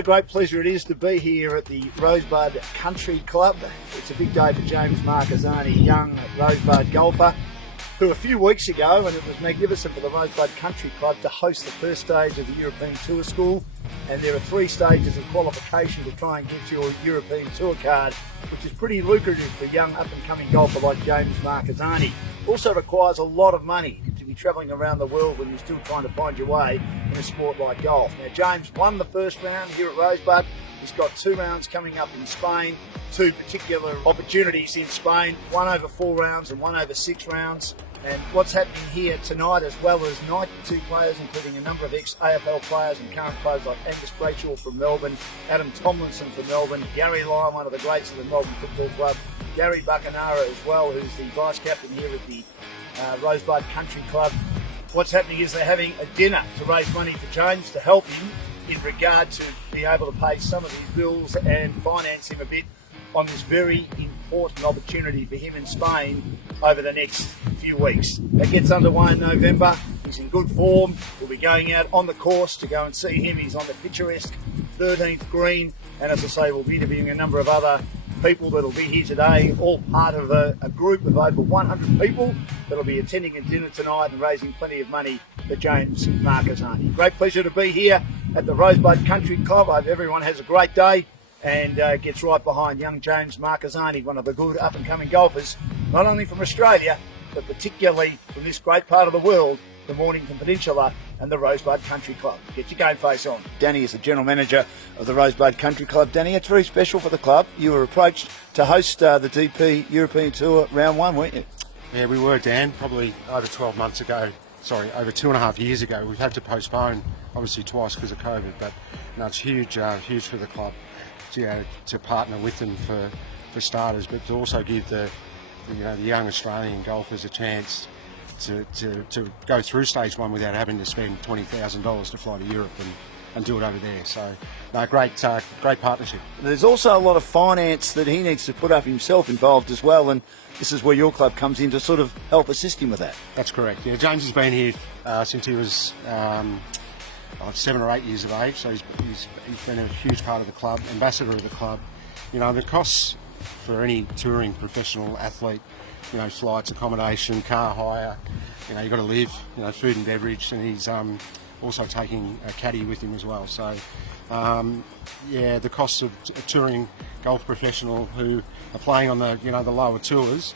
a great pleasure it is to be here at the Rosebud Country Club. It's a big day for James Marchesani, young Rosebud golfer, who a few weeks ago, and it was magnificent for the Rosebud Country Club to host the first stage of the European Tour School. And there are 3 stages of qualification to try and get your European Tour card, which is pretty lucrative for a young up-and-coming golfer like James Marchesani. Also requires a lot of money to be travelling around the world when you're still trying to find your way in a sport like golf. Now, James won the first round here at Rosebud. He's got 2 rounds coming up in Spain, 2 particular opportunities in Spain, 1 over 4 rounds and 1 over 6 rounds. And what's happening here tonight, as well as 92 players, including a number of ex-AFL players and current players like Angus Brayshaw from Melbourne, Adam Tomlinson from Melbourne, Garry Lyon, one of the greats of the Melbourne Football Club, Gary Buckenara as well, who's the vice-captain here at the Rosebud Country Club. What's happening is they're having a dinner to raise money for James to help him in regard to be able to pay some of his bills and finance him a bit on this very important opportunity for him in Spain over the next few weeks. It gets underway in November. He's in good form. We'll be going out on the course to go and see him. He's on the picturesque 13th green. And as I say, we'll be interviewing a number of other people that'll be here today, all part of a group of over 100 people that'll be attending a dinner tonight and raising plenty of money for James Marchesani. Great pleasure to be here at the Rosebud Country Club. I hope everyone has a great day and gets right behind young James Marchesani, one of the good up-and-coming golfers, not only from Australia, but particularly from this great part of the world, the Mornington Peninsula and the Rosebud Country Club. Get your game face on. Danny is the General Manager of the Rosebud Country Club. Danny, it's very special for the club. You were approached to host the DP European Tour Round 1, weren't you? Yeah, we were, Dan. Probably over 12 months ago. Sorry, over 2.5 years ago. We've had to postpone, obviously twice because of COVID, but no, it's huge, huge for the club to partner with them for starters, but to also give the young Australian golfers a chance to go through stage 1 without having to spend $20,000 to fly to Europe and do it over there. So, no, great partnership. There's also a lot of finance that he needs to put up himself involved as well, and this is where your club comes in to sort of help assist him with that. That's correct. Yeah, James has been here since he was 7 or 8 years of age, so he's been a huge part of the club, ambassador of the club. The costs for any touring professional athlete, flights, accommodation, car hire, you've got to live, food and beverage, and he's also taking a caddy with him as well. So, the costs of a touring golf professional who are playing on the lower tours,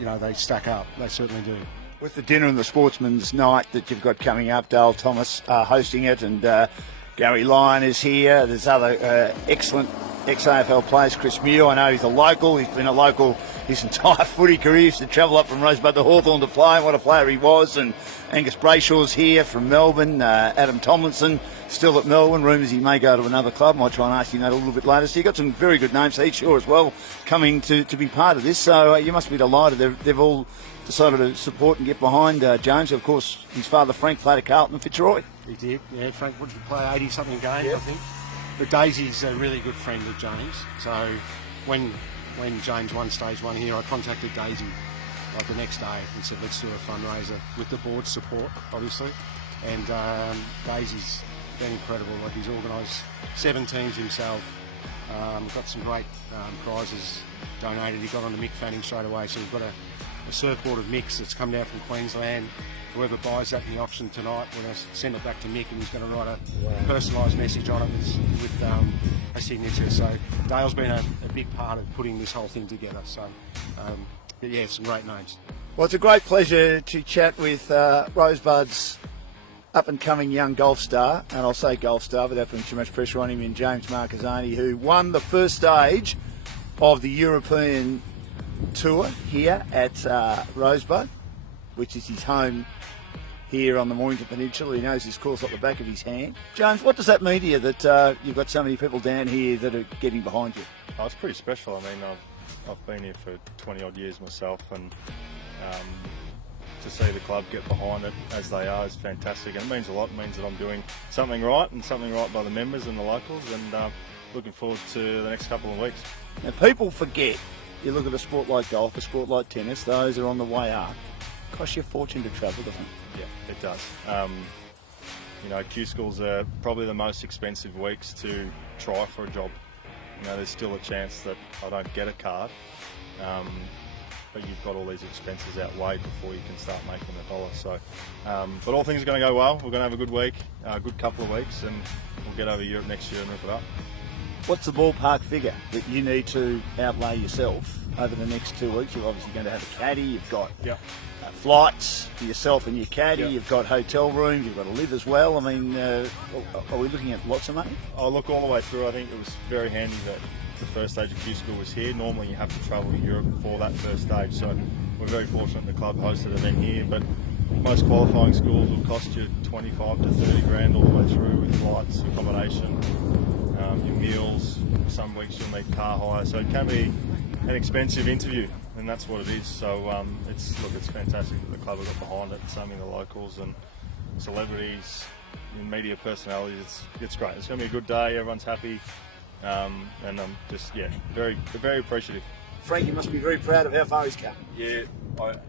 they stack up. They certainly do. With the dinner and the sportsman's night that you've got coming up, Dale Thomas hosting it, and Garry Lyon is here. There's other excellent ex-AFL players. Chris Mew, I know he's a local. He's been a local his entire footy career. He used to travel up from Rosebud to Hawthorn to play, and what a player he was. And Angus Brayshaw's here from Melbourne. Adam Tomlinson still at Melbourne. Rumours he may go to another club. Might try and ask you that a little bit later. So you've got some very good names, Heath Shaw as well, coming to be part of this. So you must be delighted. They've all decided to support and get behind James. Of course, his father Frank played at Carlton and Fitzroy. He did, yeah. Frank would play 80-something games, I think. But Daisy's a really good friend of James. So when James won stage 1 here, I contacted Daisy like the next day and said, let's do a fundraiser with the board's support, obviously. And Daisy's been incredible. Like, he's organised 7 teams himself. Got some great prizes donated. He got on to Mick Fanning straight away. So we've got a surfboard of Mick's that's come down from Queensland. Whoever buys that in the auction tonight, we're going to send it back to Mick, and he's going to write a personalised message on it with a signature. So Dale's been a big part of putting this whole thing together. So, but yeah, some great names. Well, it's a great pleasure to chat with Rosebud's up-and-coming young golf star, and I'll say golf star without putting too much pressure on him, in James Marchesani, who won the first stage of the European Tour here at Rosebud, which is his home here on the Mornington Peninsula. He knows his course like the back of his hand. James, what does that mean to you that you've got so many people down here that are getting behind you? Oh, it's pretty special. I mean, I've been here for 20 odd years myself, and to see the club get behind it as they are is fantastic, and it means a lot. It means that I'm doing something right, and something right by the members and the locals, and looking forward to the next couple of weeks. Now, people forget, you look at a sport like golf, a sport like tennis, those are on the way up. Costs you a fortune to travel, doesn't it? Yeah, it does. You know, Q schools are probably the most expensive weeks to try for a job. You know, there's still a chance that I don't get a card, but you've got all these expenses outweighed before you can start making a dollar. So, but all things are going to go well. We're going to have a good week, a good couple of weeks, and we'll get over Europe next year and rip it up. What's the ballpark figure that you need to outlay yourself over the next 2 weeks? You're obviously going to have a caddy, you've got flights for yourself and your caddy, you've got hotel rooms, you've got to live as well. I mean, are we looking at lots of money? Oh, look, all the way through, I think it was very handy that the first stage of Q School was here. Normally you have to travel to Europe for that first stage, so we're very fortunate the club hosted an event here, but most qualifying schools will cost you 25 to 30 grand all the way through with flights, accommodation, your meals. Some weeks you'll need car hire, so it can be an expensive interview, and that's what it is. So it's fantastic that the club have got behind it. So many of the locals and celebrities and media personalities. It's great. It's going to be a good day. Everyone's happy, and I'm just very appreciative. Frank, you must be very proud of how far he's come. Yeah,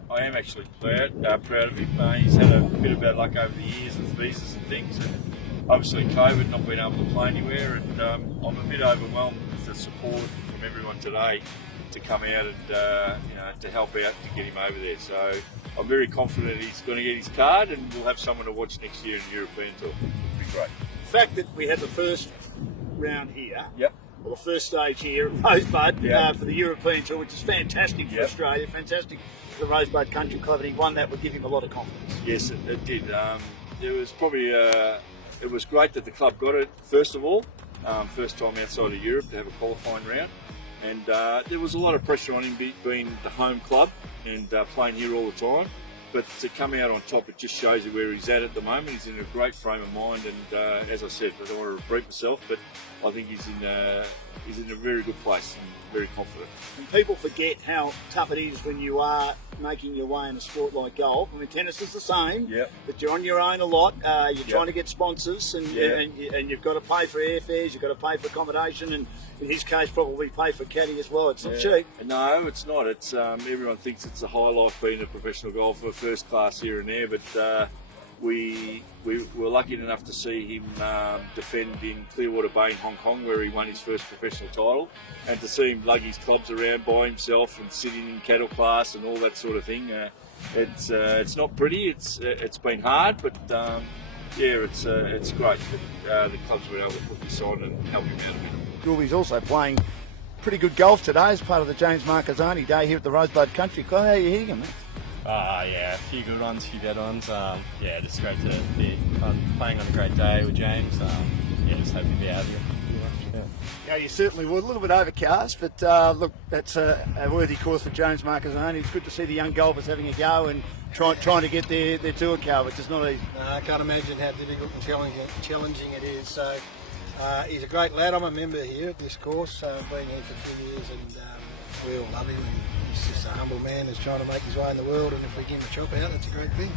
I am actually proud of him. He's had a bit of bad luck over the years with visas and things, and obviously COVID, not being able to play anywhere, and I'm a bit overwhelmed with the support from everyone today to come out and to help out to get him over there. So I'm very confident he's going to get his card, and we'll have someone to watch next year in the European Tour. It'll be great. The fact that we had the first round here, Yep. or the first stage here at Rosebud for the European Tour, which is fantastic for Australia, fantastic for the Rosebud Country Club, and he won that would give him a lot of confidence. Yes, it did. It was probably it was great that the club got it first of all, first time outside of Europe to have a qualifying round, and there was a lot of pressure on him being the home club and playing here all the time. But to come out on top, it just shows you where he's at the moment. He's in a great frame of mind, and as I said, I don't want to repeat myself, but I think he's in a very good place and very confident. And people forget how tough it is when you are making your way in a sport like golf. I mean, tennis is the same, but you're on your own a lot. You're trying to get sponsors, and you've got to pay for airfares, you've got to pay for accommodation, and in his case, probably pay for caddy as well. It's not cheap. No, it's not. It's everyone thinks it's a high life being a professional golfer, first class here and there, but we were lucky enough to see him defend in Clearwater Bay in Hong Kong, where he won his first professional title, and to see him lug his clubs around by himself and sitting in cattle class and all that sort of thing. It's not pretty. It's been hard, but it's great that the clubs were able to put this on and help him out a bit. Gilby's also playing pretty good golf today as part of the James Marchesani Day here at the Rosebud Country Club. How are you hitting him, man? A few good ones, a few bad ones. Just great to be playing on a great day with James. Just happy to be out here. Yeah, you certainly would. A little bit overcast, but look, that's a worthy cause for James Marchesani. It's good to see the young golfers having a go and trying to get their tour card, which is not easy. I can't imagine how difficult and challenging it is. So he's a great lad. I'm a member here at this course, been here for a few years, and we all love him. And he's just a humble man who's trying to make his way in the world, and if we give him a chop out, that's a great thing.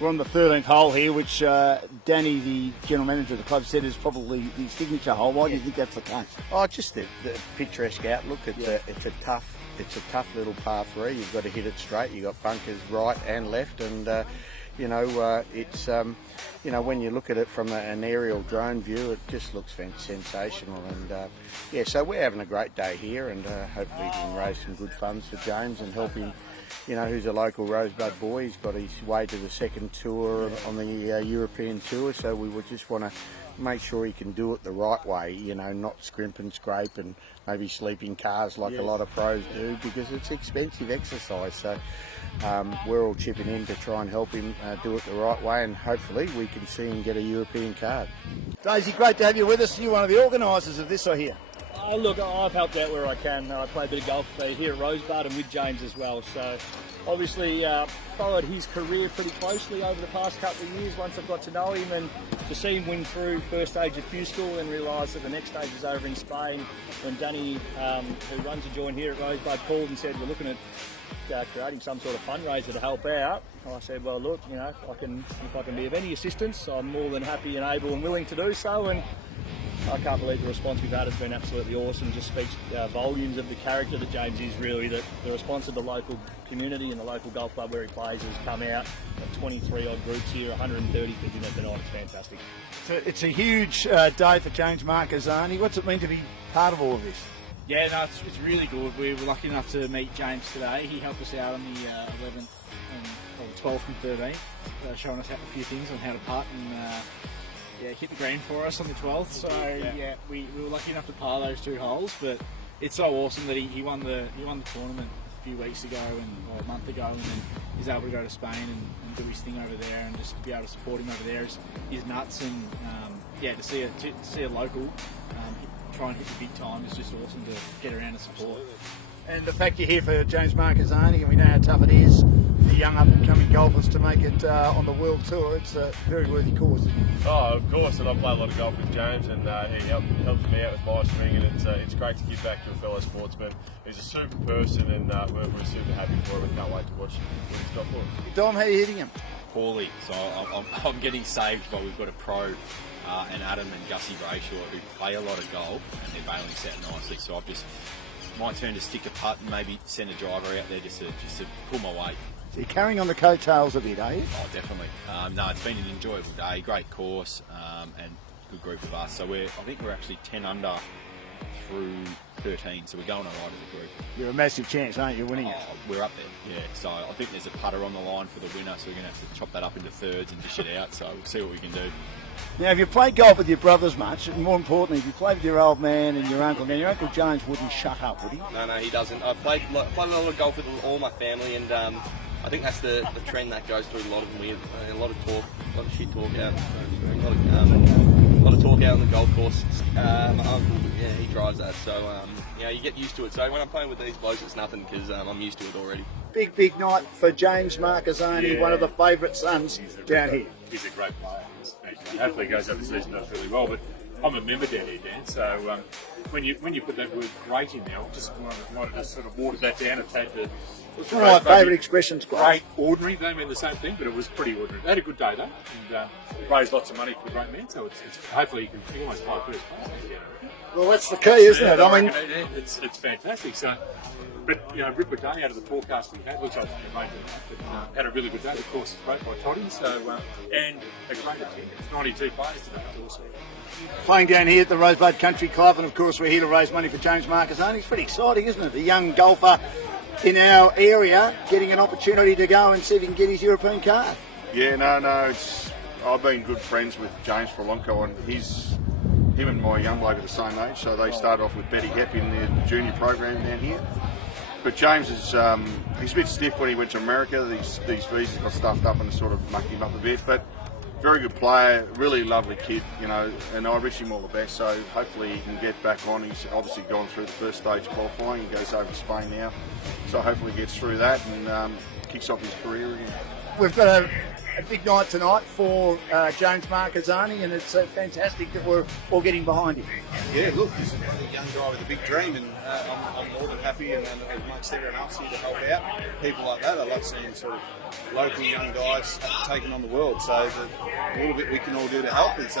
We're on the 13th hole here, which Danny, the general manager of the club, said is probably the signature hole. Why do you think that's the case? Oh, just the picturesque outlook. It's a tough little par three. You've got to hit it straight. You've got bunkers right and left, and it's when you look at it from an aerial drone view, it just looks sensational. And so we're having a great day here, and hopefully we can raise some good funds for James and help him. Who's a local Rosebud boy. He's got his way to the second tour on the European Tour, so we would just want to make sure he can do it the right way, not scrimp and scrape and maybe sleep in cars like a lot of pros do, because it's expensive exercise. So we're all chipping in to try and help him do it the right way, and hopefully we can see him get a European card. Daisy, great to have you with us. You're one of the organisers of this, I hear. Look, I've helped out where I can. I play a bit of golf here at Rosebud and with James as well. So obviously followed his career pretty closely over the past couple of years once I've got to know him, and to see him win through first stage of Q School and realise that the next stage is over in Spain. When Danny, who runs a joint here at Rosebud, called and said we're looking at creating some sort of fundraiser to help out, I said, well, look, if I can be of any assistance, I'm more than happy and able and willing to do so. And I can't believe the response we've had has been absolutely awesome. Just speaks volumes of the character that James is, really. The response of the local community and the local golf club where he plays has come out. 23 odd groups here, 130 for dinner tonight. It's fantastic. So it's a huge day for James Marchesani. What's it mean to be part of all of this? Yeah, no, it's really good. We were lucky enough to meet James today. He helped us out on the 11th and 12th and 13th, showing us a few things on how to putt and hit the green for us on the 12th. So yeah, we were lucky enough to par those 2 holes. But it's so awesome that he won the tournament a few weeks ago or a month ago, and then he's able to go to Spain and do his thing over there, and just to be able to support him over there is nuts. And to see a local try and hit the big time is just awesome to get around and support. And the fact you're here for James Marchesani, and we know how tough it is for young up-and-coming golfers to make it on the World Tour, it's a very worthy cause. Oh, of course, and I play a lot of golf with James, and he helps me out with my swing, and it's great to give back to a fellow sportsman. He's a super person, and we're super happy for him, and can't wait to watch what he's got for us. Dom, how are you hitting him? Poorly, so I'm getting saved by we've got a pro and Adam and Garry Brayshaw who play a lot of golf, and they're bailing us out nicely. So I've just my turn to stick a putt and maybe send a driver out there just to pull my weight. So you're carrying on the coattails a bit, are you? Oh, definitely. No, it's been an enjoyable day, great course, and good group of us. So I think we're actually 10 under through 13, so we're going all right as a group. You're a massive chance, aren't you, winning it? We're up there, yeah. So I think there's a putter on the line for the winner, so we're going to have to chop that up into thirds and dish it out, so we'll see what we can do. Now, have you played golf with your brothers much? And more importantly, have you played with your old man and your uncle? Now, your Uncle James wouldn't shut up, would he? No, he doesn't. I've played a lot of golf with all my family, and I think that's the trend that goes through a lot of them. We have a lot of talk, a lot of shit talk out, a lot of talk out on the golf course. My uncle, he drives that, so you get used to it. So when I'm playing with these blokes, it's nothing because I'm used to it already. Big night for James Marchesani, one of the favourite sons down here. He's a great player. Hopefully he goes overseas and does really well, but I'm a member down here, Dan, so when you put that word great in there, I just wanted to sort of water that down a tad. It's one of my favourite expressions, great. Ordinary, they mean the same thing, but it was pretty ordinary. They had a good day though, and raised lots of money for the great man, so it's hopefully he can almost play first class. Well, that's the key, isn't it? I mean, it's fantastic. So, but rip a day out of the forecast we had, which I made, but had a really good day. The course is great by Toddy, so and a great attendance. 92 players today. It's awesome. Playing down here at the Rosebud Country Club, and of course we're here to raise money for James Marchesani. It's pretty exciting, isn't it? A young golfer in our area getting an opportunity to go and see if he can get his European card. Yeah, no. I've been good friends with James for a long time, and him and my young bloke are the same age, so they started off with Betty Hepp in the junior program down here. But James is he's a bit stiff when he went to America. These visas got stuffed up and sort of mucked him up a bit, but very good player, really lovely kid, and I wish him all the best. So hopefully he can get back on. He's obviously gone through the first stage qualifying. He goes over to Spain now, so hopefully he gets through that and kicks off his career again. We've got a big night tonight for James Marchesani, and it's fantastic that we're all getting behind him. Yeah, look, he's a young guy with a big dream, and I'm more than happy, and amongst everyone else here to help out people like that. I like seeing sort of local young guys taking on the world. So the little bit we can all do to help is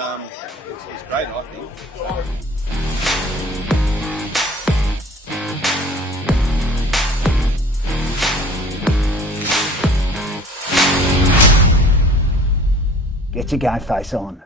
great, I think. Get your GameFace on.